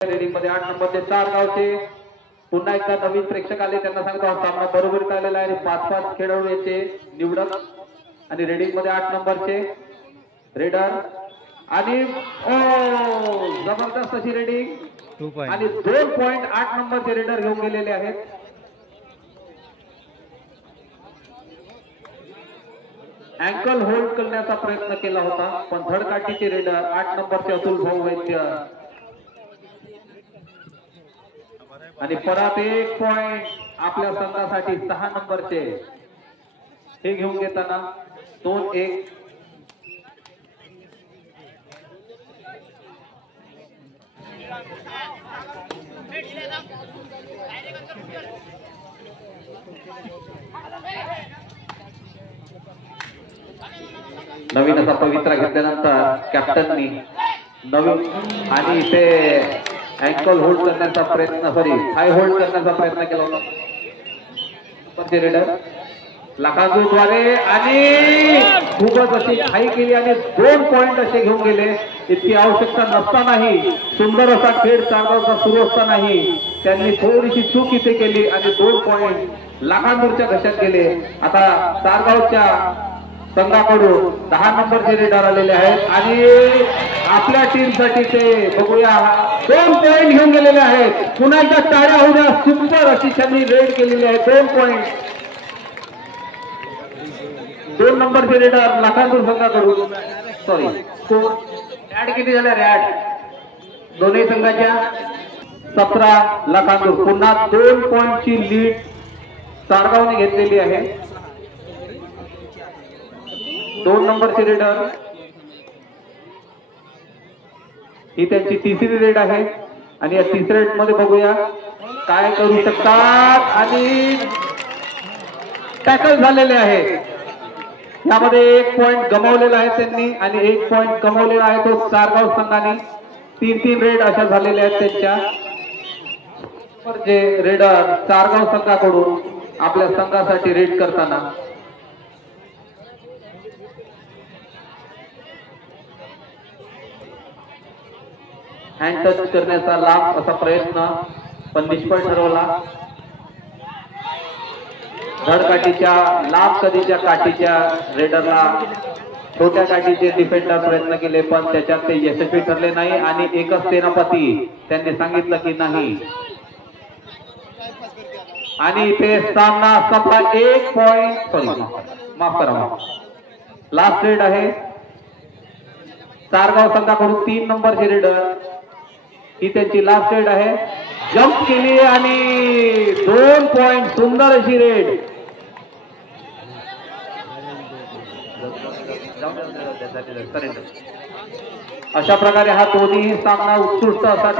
Rating मध्ये 8 नंबरचे 4 गावचे पुन्हा एकदा नवीन प्रेक्षक आले त्यांना सांगतो सामना बरोबर आलेला आहे 5-5 खेळाडू याचे निवडक आणि रेडिंग मध्ये 8 नंबरचे रेडर आणि जबरदस्त अशी रेडिंग आणि 2.8 नंबरचे रेडर घेऊन गेलेले आहेत. अँकल होल्ड करण्याचा प्रयत्न केला होता पण धडकाठीचे रेडर 8 नंबरचे अतुल भाऊ वैद्य आणि परत 1 पॉइंट आपल्या संघासाठी 6 नंबरचे हे घेऊन घेताना 2-1 नवीन असा पवित्रा घेतल्यानंतर कॅप्टननी नवीन आणि ते अँकल होल्ड करण्याचा प्रयत्न हाय होल्ड करण्याचा प्रयत्न केला होता रेडर लाखांद्वारे आणि खूपच अशी हाई केली आणि 2 पॉइंट असे घेऊन गेले. इतकी आवश्यकता नसतानाही सुंदर असा खेळ चांगला सुरू असतानाही त्यांनी थोडीशी चूक इथे केली आणि 2 पॉइंट लाखांदूरच्या घशात गेले. आता सारगावच्या संघाकडून 10 नंबरचे रेडर आलेले आहेत आणि आपल्या टीम साठी ते बघूया 2 पॉइंट घेऊन गेलेले आहेत. पुन्हा एकदा टाळ्या होऊ द्या. सुपर अशी त्यांनी रेड केलेली आहे. 2 पॉइंट 2 नंबरचे रेडर लाखांदूर संघाकडून सॉरी रॅड किती झाल्या रॅड दोन्ही संघाच्या 17 लाखांदूर. पुन्हा 2 पॉइंटची लीड सारगावने घेतलेली आहे. 2 नंबरचे रेडर ही त्यांची तिसरी रेड आहे आणि या तिसऱ्या रेड मध्ये बघूया काय करू शकतात आणि टॅकल झालेले आहे. यामध्ये 1 पॉइंट गमावलेला आहे त्यांनी आणि 1 पॉइंट कमावलेला आहे तो सारगाव संघाने. 3 रेड अशा झालेल्या आहेत त्यांच्या. जे रेडर सारगाव संघाकडून आपल्या संघासाठी रेड करताना हँड टच करण्याचा लाभ असा प्रयत्न पण निष्फळ ठरवला. धडकाठीच्या लांब कधीच्या काठीच्या रेडरला छोट्या काठीचे डिफेंडर प्रयत्न केले पण त्याच्यात ते यशस्वी ठरले नाही आणि एकच सेनापती त्यांनी सांगितलं की नाही आणि ते सामना संपला. 1 पॉइंट सॉरी माफ करा लास्ट रेड आहे सारगाव संघाकडून 3 नंबरचे रेडर ही त्यांची लास्ट रेड आहे. जंप केली आणि 2 पॉइंट सुंदर अशी रेड. अशा प्रकारे हा दोन्ही सामना उत्कृष्ट असा